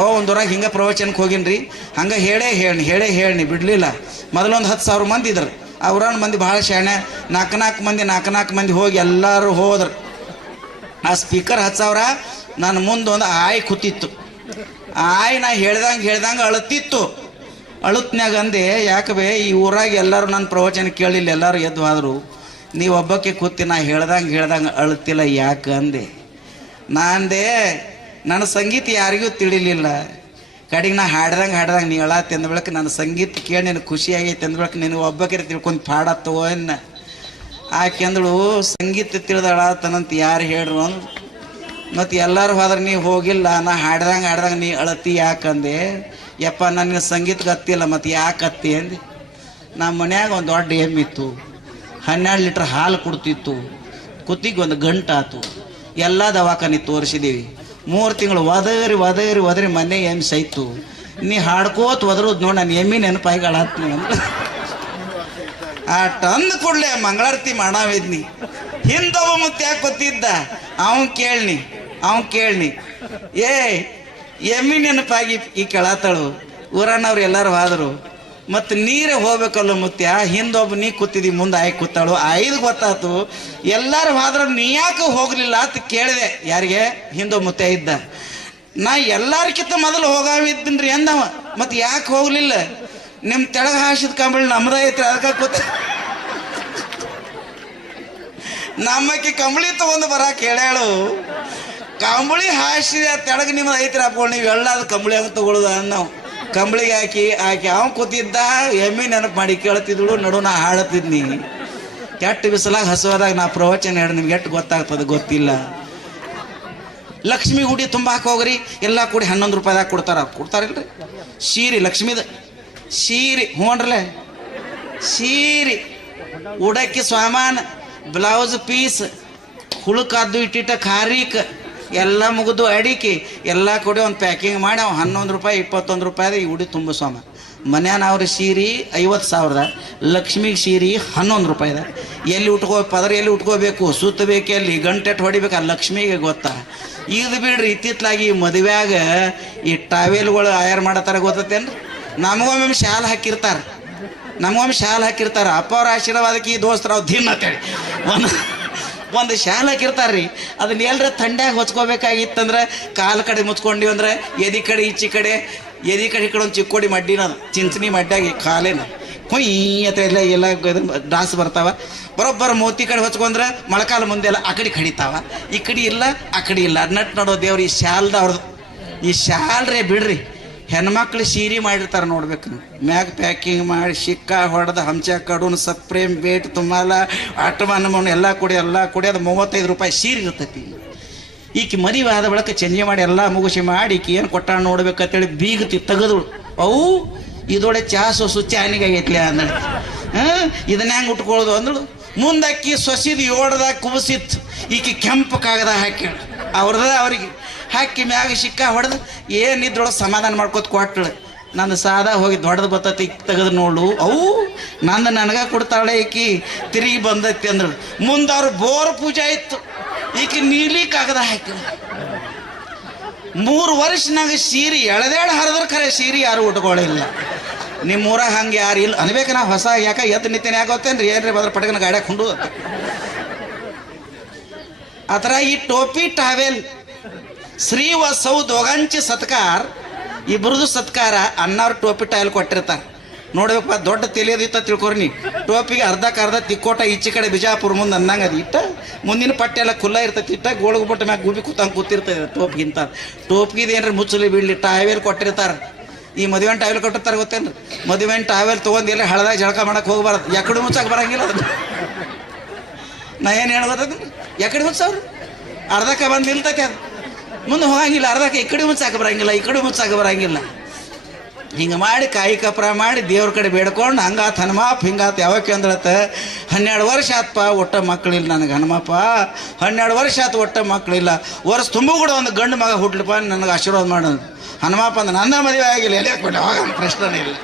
ಅವ ಒಂದೂರಾಗ ಹಿಂಗೆ ಪ್ರವಚನಕ್ಕೆ ಹೋಗಿನ್ರಿ. ಹಂಗೆ ಹೇಳೇ ಹೇಳಿ ಹೇಳೇ ಹೇಳಿ ಬಿಡಲಿಲ್ಲ. ಮೊದಲೊಂದು ಹತ್ತು ಸಾವಿರ ಮಂದಿ ಇದ್ರು. ಅವ್ರನ್ನ ಮಂದಿ ಭಾಳ ಶಾಣೆ. ನಾಲ್ಕು ನಾಲ್ಕು ಮಂದಿ ನಾಲ್ಕು ನಾಲ್ಕು ಮಂದಿ ಹೋಗಿ ಎಲ್ಲರೂ ಹೋದ್ರು. ಆ ಸ್ಪೀಕರ್ ಹತ್ತು ಸಾವಿರ ನನ್ನ ಮುಂದೆ ಒಂದು ಆಯ್ ಕೂತಿತ್ತು. ಆಯ್ ನಾ ಹೇಳ್ದಂಗೆ ಹೇಳ್ದಂಗೆ ಅಳುತ್ತಿತ್ತು ಅಳುತ್ನಾಗ ಅಂದೆ, ಯಾಕೆ ಬೇ, ಈ ಊರಾಗ ಎಲ್ಲರೂ ನನ್ನ ಪ್ರವಚನ ಕೇಳಿಲ್ಲ, ಎಲ್ಲರೂ ಎದ್ದು ಆದರು. ನೀವು ಒಬ್ಬಕ್ಕೆ ಕೂತಿ ನಾ ಹೇಳ್ದಂಗೆ ಹೇಳ್ದಂಗೆ ಅಳುತ್ತಿಲ್ಲ ಯಾಕೆ? ಅಂದೆ. ನಾ ಅಂದೆ ನನ್ನ ಸಂಗೀತ ಯಾರಿಗೂ ತಿಳಿಲಿಲ್ಲ. ಕಡೆಗೆ ನಾ ಹಾಡ್ದಂಗೆ ಹಾಡ್ದಂಗೆ ನೀ ಅಳಾತಿ ಅಂದ ನನ್ನ ಸಂಗೀತ ಕೇಳಿ ನಿನಗೆ ಖುಷಿ ಆಗೈತೆ ಅಂದ ಬಳಿಕ ನೀನು ಒಬ್ಬಕ್ಕೆ ತಿಳ್ಕೊಂಡು ಪಾಡ ತಗೋ ಅನ್ನ. ಆಕೆ ಅಂದಳು ಸಂಗೀತ ತಿಳಿದಾಳ ತನಂತ ಯಾರು ಹೇಳ್ರು ಅಂದ್ರು ಮತ್ತು ಎಲ್ಲರೂ ಹೋದ್ರೆ ನೀ ಹೋಗಿಲ್ಲ, ನಾ ಹಾಡ್ದಂಗೆ ಹಾಡ್ದಂಗೆ ನೀ ಅಳತಿ ಯಾಕಂದೆ ಯಪ್ಪ ನನಗೆ ಸಂಗೀತ ಗತ್ತಿಲ್ಲ, ಮತ್ತು ಯಾಕೆ ಅತ್ತಿ ಅಂದೆ. ನಮ್ಮ ಮನ್ಯಾಗ ಒಂದು ದೊಡ್ಡ ಎಮ್ಮಿತ್ತು ಹನ್ನೆರಡು ಲೀಟ್ರ್ ಹಾಲು ಕೊಡ್ತಿತ್ತು. ಕುತ್ತಿಗೆ ಒಂದು ಗಂಟಾತು. ಎಲ್ಲ ದವಾಖಾನೆ ತೋರಿಸಿದ್ದೀವಿ ಮೂರು ತಿಂಗಳು ಒದರಿ ಒದರಿ ಒದರಿ ಮನೆ ಎಮ್ಮೆ ಸೈತು? ನೀ ಹಾಡ್ಕೋತ ಒದರೋದು ನೋಡಿ ನಾನು ಎಮ್ಮಿ ನೆನಪಾಗಿ ಅಳತ್ನಿ ಅಂತ ಆ ತಂದು ಕೂಡಲೇ ಮಂಗಳಾರತಿ ಮಾಡಾವಿದ್ನಿ. ಹಿಂದವ ಮುತ್ತೆ ಯಾಕೆ ಗೊತ್ತಿದ್ದ? ಅವನ್ ಕೇಳ್ನಿ ಅವನ್ ಕೇಳ್ನಿ. ಏ ಎಮ್ಮಿ ನೆನಪಾಗಿ ಈ ಕೆಳತಳು. ಊರಣ್ಣವ್ರು ಎಲ್ಲರೂ ಹೋದ್ರು ಮತ್ತು ನೀರೇ ಹೋಗ್ಬೇಕಲ್ಲ ಮುತ್ಯ? ಹಿಂದೊಬ್ಬ ನೀ ಕೂತಿದ್ದಿ ಮುಂದೆ ಆಯ್ ಕೂತಾಳು. ಐದು ಗೊತ್ತಾತು. ಎಲ್ಲರೂ ಹೋದ್ರೆ ನೀ ಯಾಕೆ ಹೋಗಲಿಲ್ಲ ಅಂತ ಕೇಳಿದೆ. ಯಾರಿಗೆ? ಹಿಂದೊಬ್ಬ ಮುತ್ಯ ಇದ್ದ. ನಾ ಎಲ್ಲಾರ್ಕಿಂತ ಮೊದಲು ಹೋಗಾವಿದ್ದೀನ್ರಿ ಅಂದವ. ಮತ್ತು ಯಾಕೆ ಹೋಗಲಿಲ್ಲ? ನಿಮ್ಮ ತೆಳಗ ಹಾಸಿದ ಕಂಬಳಿ ನಮ್ದ ಐತ್ರಿ, ಅದಕ್ಕೆ ಕೂತ. ನಮ್ಮಕ್ಕೆ ಕಂಬಳಿ ತಗೊಂಡು ಬರಾಕ್ ಹೇಳ್ಯಾಳು. ಕಂಬಳಿ ಹಾಸಿದ ತೆಳಗ ನಿಮ್ದು ಐತ್ರಿ ಅಪ್ಪ, ನೀವು ಎಲ್ಲಾದ ಕಂಬಳಿ ಅಂತ ತಗೊಳ್ಳೋದು ನಾವು ಕಂಬಳಿಗೆ ಹಾಕಿ ಹಾಕಿ ಅವ್ನು ಕೂತಿದ್ದ, ಎಮ್ಮೆ ನೆನಪು ಮಾಡಿ ಕೇಳ್ತಿದ್ಳು, ನಡು ನಾ ಹಾಳತ್ತಿದ್ನಿ ಕೆಟ್ಟ ಬಿಸಲಾಗ ಹಸುವಾದಾಗ ನಾ ಪ್ರವಚನ ಹೇಳಿ ನಿಮ್ಗೆ ಎಷ್ಟು ಗೊತ್ತಾಗ್ತದೆ? ಗೊತ್ತಿಲ್ಲ. ಲಕ್ಷ್ಮಿ ಗುಡಿ ಹಾಕಿ ಹೋಗ್ರಿ, ಎಲ್ಲ ಕೂಡಿ ಹನ್ನೊಂದು ರೂಪಾಯಿದಾಗ ಕೊಡ್ತಾರ. ಕೊಡ್ತಾರಿಲ್ರಿ. ಸೀರೆ ಲಕ್ಷ್ಮೀದ ಸೀರೆ ಹ್ಞೂನ್ರಲ್ಲೇ ಸೀರೆ ಉಡಕ್ಕೆ ಸಾಮಾನು ಬ್ಲೌಸ್ ಪೀಸ್, ಹುಳುಕಾದ್ದು ಇಟ್ಟಿಟ್ಟ ಖಾರೀಕ್ ಎಲ್ಲ ಮುಗಿದು ಅಡಿಕೆ, ಎಲ್ಲ ಕೊಡಿ ಒಂದು ಪ್ಯಾಕಿಂಗ್ ಮಾಡಿ ಅವ್ನು ಹನ್ನೊಂದು ರೂಪಾಯಿ, ಇಪ್ಪತ್ತೊಂದು ರೂಪಾಯಿ ಈ ಉಡಿ ತುಂಬ ಸೋಮ ಮನ್ಯಾನ ಅವ್ರ ಸೀರೆ ಐವತ್ತು ಸಾವಿರದ ಲಕ್ಷ್ಮಿಗೆ ಸೀರೆ ಹನ್ನೊಂದು ರೂಪಾಯಿದ ಎಲ್ಲಿ ಉಟ್ಕೋ, ಪದರ ಎಲ್ಲಿ ಉಟ್ಕೋಬೇಕು, ಸುತ್ತಬೇಕು ಎಲ್ಲಿ ಗಂಟೆಟ್ಟು ಹೊಡಿಬೇಕು, ಆ ಲಕ್ಷ್ಮಿಗೆ ಗೊತ್ತಾ? ಇದು ಬಿಡ್ರಿ, ಇತ್ತಿತ್ಲಾಗಿ ಮದುವೆಯಾಗ ಈ ಟಾವೆಲ್ಗಳು ಆಯರ್ ಮಾಡತ್ತಾರ ಗೊತ್ತೇನ್ರಿ ನಮಗೊಮ್ಮೆ ಶಾಲ್ ಹಾಕಿರ್ತಾರೆ. ನಮಗೊಮ್ಮೆ ಶಾಲ್ ಹಾಕಿರ್ತಾರೆ. ಅಪ್ಪ ಅವ್ರ ಆಶೀರ್ವಾದಕ್ಕೆ ಈ ದೋಸ್ತರ ದಿನ ಅಂತೇಳಿ ಒಂದು ಒಂದು ಶಾಲ್ ಹಾಕಿರ್ತಾರೆ ರೀ ಅದನ್ನ ಎಲ್ರ ತಂಡ್ಯಾಗ ಹೊಚ್ಕೋಬೇಕಾಗಿತ್ತಂದ್ರೆ ಕಾಲು ಕಡೆ ಮುಚ್ಕೊಂಡಿವಿ ಅಂದ್ರೆ ಎದಿ ಕಡೆ, ಈಚಿ ಕಡೆ, ಎದಿ ಕಡೆ ಈ ಕಡೆ ಒಂದು ಚಿಕ್ಕೋಡಿ ಮಡ್ಡಿನ ಚಿಂಚನಿ ಮಡ್ಡಾಗಿ ಕಾಲೇನ ಕೊಯ್ ಅಂತ ಎಲ್ಲ ಎಲ್ಲ ಡಾಸ್ ಬರ್ತಾವ. ಬರೋಬ್ಬರ ಮೋತಿ ಕಡೆ ಹೊಚ್ಕೊಂಡ್ರೆ ಮೊಳಕಾಲ ಮುಂದೆ ಎಲ್ಲ ಆ ಕಡೆ ಕಡಿತಾವ. ಈ ಕಡೆ ಇಲ್ಲ, ಆ ಕಡೆ ಇಲ್ಲ. ನಟ್ ನೋಡೋ ದೇವ್ರು ಈ ಶಾಲ್ದ ಅವ್ರದ್ದು ಈ ಶಾಲ್ರೇ ಬಿಡ್ರಿ. ಹೆಣ್ಮಕ್ಳು ಸೀರೆ ಮಾಡಿರ್ತಾರೆ ನೋಡ್ಬೇಕು. ಮ್ಯಾಗ ಪ್ಯಾಕಿಂಗ್ ಮಾಡಿ ಶಿಕ್ಕ ಹೊಡೆದ, ಹಂಚ, ಕಡುನ್, ಸಪ್ರೇಮ್, ಬೇಟ್ ತುಂಬಾಲ ಆಟಮಾನ ಎಲ್ಲ ಕೊಡಿ ಎಲ್ಲ ಕೊಡಿ, ಅದು ಮೂವತ್ತೈದು ರೂಪಾಯಿ ಸೀರೆ ಇರ್ತೈತಿ. ಈಕೆ ಮದುವೆ ಆದ ಬಳಿಕ ಚಂಜೆ ಮಾಡಿ, ಎಲ್ಲ ಮುಗಿಸಿ ಮಾಡಿ, ಈಕೆ ಏನು ಕೊಟ್ಟಾಳ ನೋಡ್ಬೇಕಂತೇಳಿ ಬೀಗತಿ ತೆಗೆದಳು. ಅವು ಇದೊಳೆ ಚಾ ಸೊಸು ಚಾನಿಗೆ ಅಂದಳು. ಹಾಂ, ಇದನ್ನ ಹೆಂಗೆ ಉಟ್ಕೊಳ್ಳೋದು ಅಂದಳು. ಮುಂದಕ್ಕಿ ಸೊಸಿದು ಏಳ್ದಾಗ ಕುಬಸಿತ್ತು ಈಕೆ ಕೆಂಪು ಕಾಗದ ಹಾಕ್ಯಾಳ. ಅವ್ರದ ಅವ್ರಿಗೆ ಹಾಕಿ ಮ್ಯಾಗ ಸಿಕ್ಕ ಹೊಡೆದು ಏನಿದ್ರೊಳಗೆ ಸಮಾಧಾನ ಮಾಡ್ಕೊತ ಕೊಟ್ಟಳು ನಂದು ಸಾದ ಹೋಗಿ ದೊಡ್ಡದು ಬತ್ತತಿ ತೆಗೆದು ನೋಡು ಅವು ನಂದು ನನಗ ಕೊಡ್ತಾಳೆ ಈಕಿ. ತಿರುಗಿ ಬಂದೈತಿ ಅಂದಳು ಮುಂದೆ ಅವ್ರು ಬೋರ್ ಪೂಜೆ ಇತ್ತು. ಈಕಿ ನೀಲಿ ಕಾಗದ ಹಾಕಿ ಮೂರು ವರ್ಷನಾಗ ಸೀರೆ ಎಳೆದೇಳು ಹರಿದ್ರೆ ಖರೆ ಸೀರೆ ಯಾರು ಉಟ್ಕೊಳ್ಳಿಲ್ಲ ನಿಮ್ಮ ಊರಾಗ ಹಂಗೆ ಯಾರು ಇಲ್ಲ. ಅನ್ಬೇಕು ನಾ ಹೊಸ ಯಾಕೆ ಎದ್ದು ನಿತ್ತೇನೆ ಯಾಕೆ ಗೊತ್ತೇನ್ರಿ? ಏನ್ರಿ ಬದ್ರ ಪಟಕನ ಗಾಡ್ಯಾಗ ಆ ಥರ ಈ ಟೋಪಿ, ಟಾವೆಲ್ ಶ್ರೀ ವಸೌ ದೋಗಂಚಿ ಸತ್ಕಾರ ಇಬ್ಬರದು ಸತ್ಕಾರ ಅನ್ನವ್ರ ಟೋಪಿ ಟೈಲ್ ಕೊಟ್ಟಿರ್ತಾರೆ. ನೋಡ್ಬೇಕಪ್ಪ, ದೊಡ್ಡ ತಿಳಿಯೋದಿತ್ತ ತಿಳ್ಕೊರಿ ಟೋಪಿಗೆ ಅರ್ಧಕ್ಕೆ ಅರ್ಧ ತಿಕ್ಕೋಟ ಈಚೆ ಕಡೆ ಬಿಜಾಪುರ ಮುಂದೆ ಅನ್ನಂಗೆ ಅದು ಇಟ್ಟ ಮುಂದಿನ ಪಟ್ಟೆ ಎಲ್ಲ ಖುಲ್ಲ ಇರ್ತೈತಿ. ಇಟ್ಟ ಗೋಳಗ್ ಬಿಟ್ಟ ಮ್ಯಾಗ ಗುಬಿ ಕೂತಂಗೆ ಕೂತಿರ್ತದೆ ಟೋಪಿಗಿಂತ. ಟೋಪಿಗೆ ಏನ್ರಿ ಮುಚ್ಚಲಿ ಬೀಳಲಿ ಟಾವೆಲ್ ಕೊಟ್ಟಿರ್ತಾರೆ. ಈ ಮದುವೆ ಟಾವೆಲ್ ಕೊಟ್ಟಿರ್ತಾರೆ ಗೊತ್ತೇನ್ರಿ? ಮದುವೆ ಟಾವೆಲ್ ತೊಗೊಂಡು ಎಲ್ಲ ಹಳದಾಗ ಜಳಕ ಮಾಡಕ್ಕೆ ಹೋಗ್ಬಾರ್ದು. ಯಾಕಡೆ ಮುಚ್ಚಕ್ಕೆ ಬರಂಗಿಲ್ಲ ಅದು. ನಾ ಏನು ಹೇಳ್ಬೋದು ಯಾಕಡೆ ಮುಚ್ಚವ್ರು? ಅರ್ಧಕ್ಕೆ ಬಂದು ನಿಲ್ತೈತೆ ಅದು. ಮುಂದೆ ಹೋಗಂಗಿಲ್ಲ, ಅರ್ಧಕ್ಕೆ ಈ ಕಡೆ ಮುಚ್ಚಾಕ ಬರಂಗಿಲ್ಲ, ಈ ಕಡೆ ಮುಚ್ಚಾಕ ಬರಂಗಿಲ್ಲ. ಹಿಂಗೆ ಮಾಡಿ ಕಾಯಿ ಕಪ್ರ ಮಾಡಿ ದೇವ್ರ ಕಡೆ ಬೇಡ್ಕೊಂಡು ಹಂಗಾತ್ ಹನುಮಾಪ್ ಹಿಂಗಾತ್ ಯಾವಕ್ಕೆ ಅಂದ್ರತ್ತ, ಹನ್ನೆರಡು ವರ್ಷ ಆತ್ಪ, ಒಟ್ಟ ಮಕ್ಕಳಿಲ್ಲ ನನಗೆ ಹನುಮಪ್ಪ. ಹನ್ನೆರಡು ವರ್ಷ ಆತು ಒಟ್ಟ ಮಕ್ಕಳಿಲ್ಲ ವರ್ಷ ತುಂಬ ಕೂಡ ಒಂದು ಗಂಡು ಮಗ ಹುಟ್ಲಪ್ಪ, ನನಗೆ ಆಶೀರ್ವಾದ ಮಾಡೋದು. ಹನುಮಪ್ಪ ಅಂದ್ರೆ ನನ್ನ ಮದುವೆ ಆಗಿಲ್ಲ ಎಲ್ಲಿ ಅವಾಗ ಪ್ರಶ್ನೆ ಇಲ್ಲ.